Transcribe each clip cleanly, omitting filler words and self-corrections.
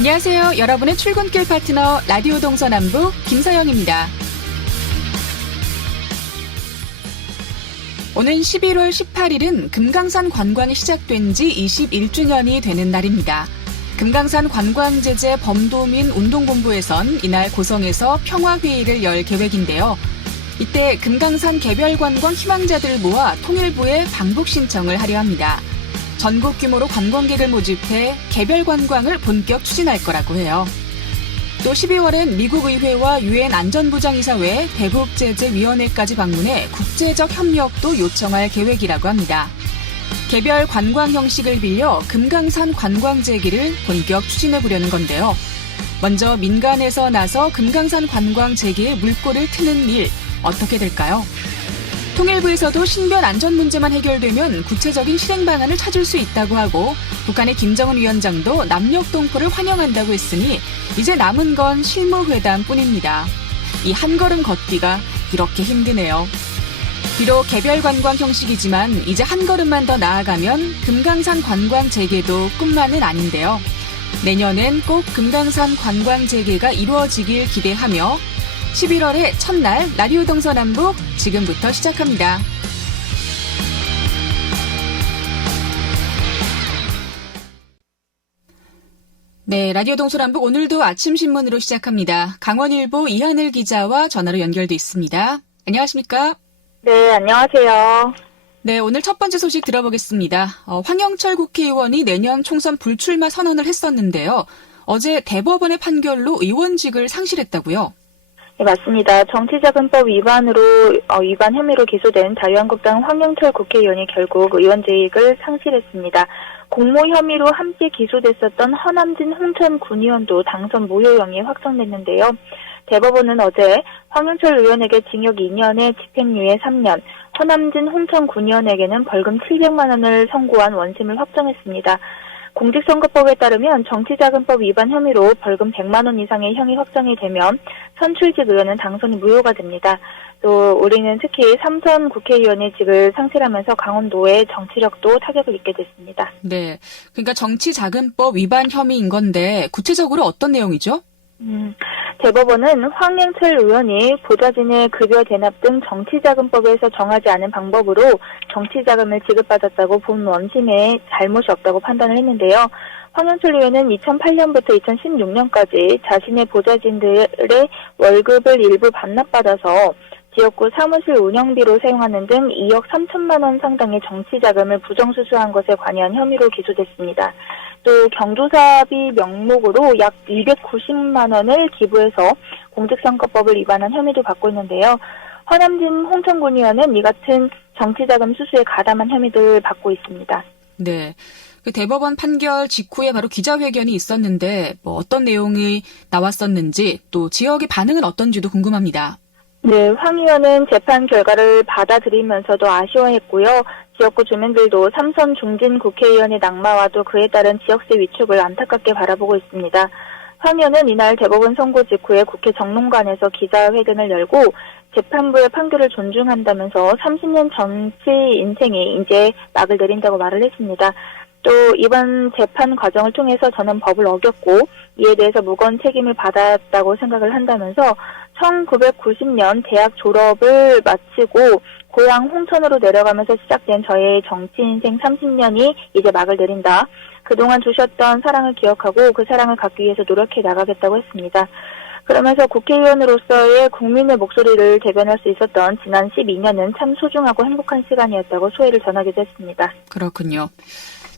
안녕하세요. 여러분의 출근길 파트너 라디오 동서남북 김서영입니다. 오는 11월 18일은 금강산 관광이 시작된 지 21주년이 되는 날입니다. 금강산 관광제재 범도민 운동본부에선 이날 고성에서 평화회의를 열 계획인데요. 이때 금강산 개별관광 희망자들을 모아 통일부에 방북 신청을 하려 합니다. 전국 규모로 관광객을 모집해 개별 관광을 본격 추진할 거라고 해요. 또 12월엔 미국 의회와 유엔 안전보장이사회 대북제재위원회까지 방문해 국제적 협력도 요청할 계획이라고 합니다. 개별 관광 형식을 빌려 금강산 관광 재개를 본격 추진해 보려는 건데요. 먼저 민간에서 나서 금강산 관광 재개에 물꼬를 트는 일 어떻게 될까요? 통일부에서도 신변 안전 문제만 해결되면 구체적인 실행 방안을 찾을 수 있다고 하고 북한의 김정은 위원장도 남녘 동포를 환영한다고 했으니 이제 남은 건 실무회담뿐입니다. 이 한 걸음 걷기가 이렇게 힘드네요. 비록 개별 관광 형식이지만 이제 한 걸음만 더 나아가면 금강산 관광 재개도 꿈만은 아닌데요. 내년엔 꼭 금강산 관광 재개가 이루어지길 기대하며 11월의 첫날 라디오 동서남북 지금부터 시작합니다. 네, 라디오 동서남북 오늘도 아침 신문으로 시작합니다. 강원일보 이하늘 기자와 전화로 연결돼 있습니다. 안녕하십니까? 네, 안녕하세요. 네, 오늘 첫 번째 소식 들어보겠습니다. 황영철 국회의원이 내년 총선 불출마 선언을 했었는데요. 어제 대법원의 판결로 의원직을 상실했다고요? 네, 맞습니다. 정치자금법 위반 혐의로 기소된 자유한국당 황영철 국회의원이 결국 의원직을 상실했습니다. 공모 혐의로 함께 기소됐었던 허남진 홍천 군의원도 당선 무효형이 확정됐는데요. 대법원은 어제 황영철 의원에게 징역 2년에 집행유예 3년, 허남진 홍천 군의원에게는 벌금 700만 원을 선고한 원심을 확정했습니다. 공직선거법에 따르면 정치자금법 위반 혐의로 벌금 100만 원 이상의 형이 확정이 되면 선출직 의원은 당선이 무효가 됩니다. 또 우리는 특히 3선 국회의원의 직을 상실하면서 강원도의 정치력도 타격을 입게 됐습니다. 네, 그러니까 정치자금법 위반 혐의인 건데 구체적으로 어떤 내용이죠? 대법원은 황영철 의원이 보좌진의 급여 대납 등 정치자금법에서 정하지 않은 방법으로 정치자금을 지급받았다고 본 원심에 잘못이 없다고 판단을 했는데요. 황영철 의원은 2008년부터 2016년까지 자신의 보좌진들의 월급을 일부 반납받아서 지역구 사무실 운영비로 사용하는 등 2억 3천만 원 상당의 정치자금을 부정수수한 것에 관여한 혐의로 기소됐습니다. 또 경조사비 명목으로 약 290만 원을 기부해서 공직선거법을 위반한 혐의도 받고 있는데요. 허남진 홍천군 의원은 이 같은 정치자금 수수에 가담한 혐의를 받고 있습니다. 네. 그 대법원 판결 직후에 바로 기자회견이 있었는데 어떤 내용이 나왔었는지 또 지역의 반응은 어떤지도 궁금합니다. 네, 황 의원은 재판 결과를 받아들이면서도 아쉬워했고요. 지역구 주민들도 삼선 중진 국회의원의 낙마와도 그에 따른 지역세 위축을 안타깝게 바라보고 있습니다. 황 의원은 이날 대법원 선고 직후에 국회 정론관에서 기자회견을 열고 재판부의 판결을 존중한다면서 30년 정치 인생이 이제 막을 내린다고 말을 했습니다. 또 이번 재판 과정을 통해서 저는 법을 어겼고 이에 대해서 무거운 책임을 받았다고 생각을 한다면서 1990년 대학 졸업을 마치고 고향 홍천으로 내려가면서 시작된 저의 정치 인생 30년이 이제 막을 내린다. 그동안 주셨던 사랑을 기억하고 그 사랑을 갖기 위해서 노력해 나가겠다고 했습니다. 그러면서 국회의원으로서의 국민의 목소리를 대변할 수 있었던 지난 12년은 참 소중하고 행복한 시간이었다고 소회를 전하기도 했습니다. 그렇군요.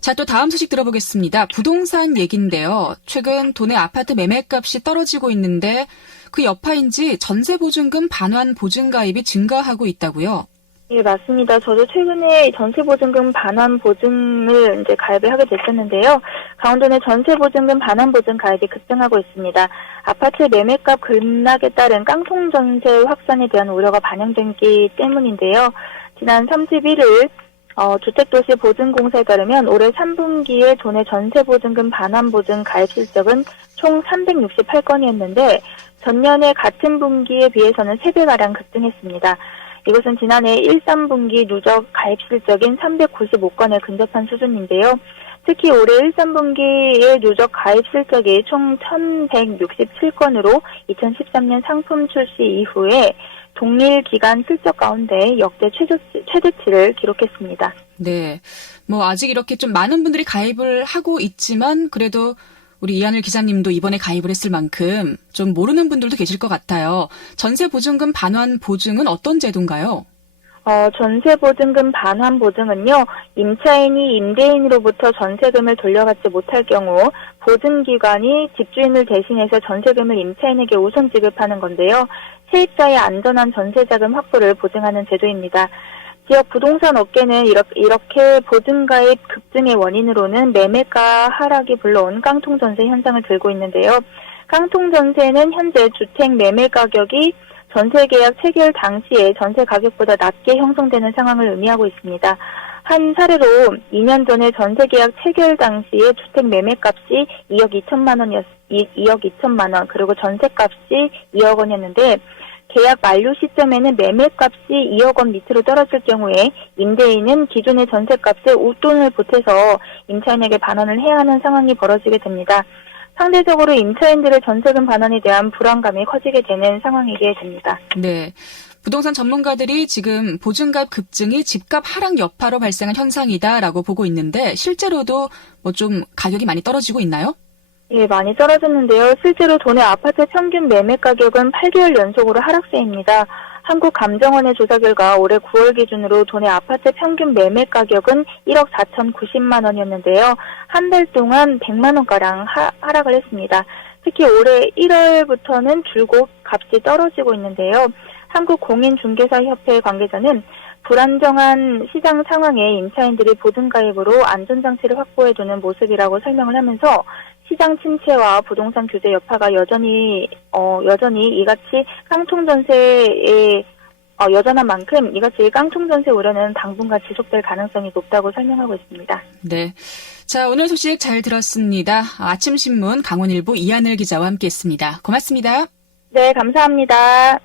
자, 또 다음 소식 들어보겠습니다. 부동산 얘기인데요. 최근 도내 아파트 매매값이 떨어지고 있는데 그 여파인지 전세보증금 반환 보증가입이 증가하고 있다고요? 예, 맞습니다. 저도 최근에 전세보증금 반환 보증을 이제 가입을 하게 됐었는데요. 강원도 내 전세보증금 반환 보증 가입이 급증하고 있습니다. 아파트 매매값 급락에 따른 깡통 전세 확산에 대한 우려가 반영된기 때문인데요. 지난 31일 주택도시보증공사에 따르면 올해 3분기에 도내 전세보증금 반환보증 가입 실적은 총 368건이었는데 전년의 같은 분기에 비해서는 3배가량 급증했습니다. 이것은 지난해 1, 3분기 누적 가입 실적인 395건에 근접한 수준인데요. 특히 올해 1, 3분기의 누적 가입 실적이 총 1,167건으로 2013년 상품 출시 이후에 동일 기간 실적 가운데 역대 최대치를 기록했습니다. 네. 뭐 아직 이렇게 좀 많은 분들이 가입을 하고 있지만 그래도 우리 이하늘 기자님도 이번에 가입을 했을 만큼 좀 모르는 분들도 계실 것 같아요. 전세보증금 반환 보증은 어떤 제도인가요? 전세보증금 반환 보증은요, 임차인이 임대인으로부터 전세금을 돌려받지 못할 경우 보증기관이 집주인을 대신해서 전세금을 임차인에게 우선 지급하는 건데요. 세입자의 안전한 전세자금 확보를 보증하는 제도입니다. 지역 부동산 업계는 이렇게 보증가입 급증의 원인으로는 매매가 하락이 불러온 깡통전세 현상을 들고 있는데요. 깡통전세는 현재 주택 매매 가격이 전세계약 체결 당시에 전세 가격보다 낮게 형성되는 상황을 의미하고 있습니다. 한 사례로 2년 전에 전세계약 체결 당시에 주택 매매값이 2억 2천만 원, 그리고 전세값이 2억 원이었는데 계약 만료 시점에는 매매값이 2억 원 밑으로 떨어질 경우에 임대인은 기존의 전세값에 웃돈을 보태서 임차인에게 반환을 해야 하는 상황이 벌어지게 됩니다. 상대적으로 임차인들의 전세금 반환에 대한 불안감이 커지게 되는 상황이게 됩니다. 네. 부동산 전문가들이 지금 보증가입 급증이 집값 하락 여파로 발생한 현상이다라고 보고 있는데 실제로도 뭐 좀 가격이 많이 떨어지고 있나요? 예, 많이 떨어졌는데요. 실제로 도내 아파트 평균 매매 가격은 8개월 연속으로 하락세입니다. 한국감정원의 조사 결과 올해 9월 기준으로 도내 아파트 평균 매매 가격은 1억 4,090만 원이었는데요. 한 달 동안 100만 원가량 하락을 했습니다. 특히 올해 1월부터는 줄곧 값이 떨어지고 있는데요. 한국공인중개사협회 관계자는 불안정한 시장 상황에 임차인들이 보증가입으로 안전장치를 확보해두는 모습이라고 설명을 하면서 시장 침체와 부동산 규제 여파가 여전히 이같이 깡통전세에 여전한 만큼 이같이 깡통전세 우려는 당분간 지속될 가능성이 높다고 설명하고 있습니다. 네. 자, 오늘 소식 잘 들었습니다. 아침신문 강원일보 이하늘 기자와 함께했습니다. 고맙습니다. 네, 감사합니다.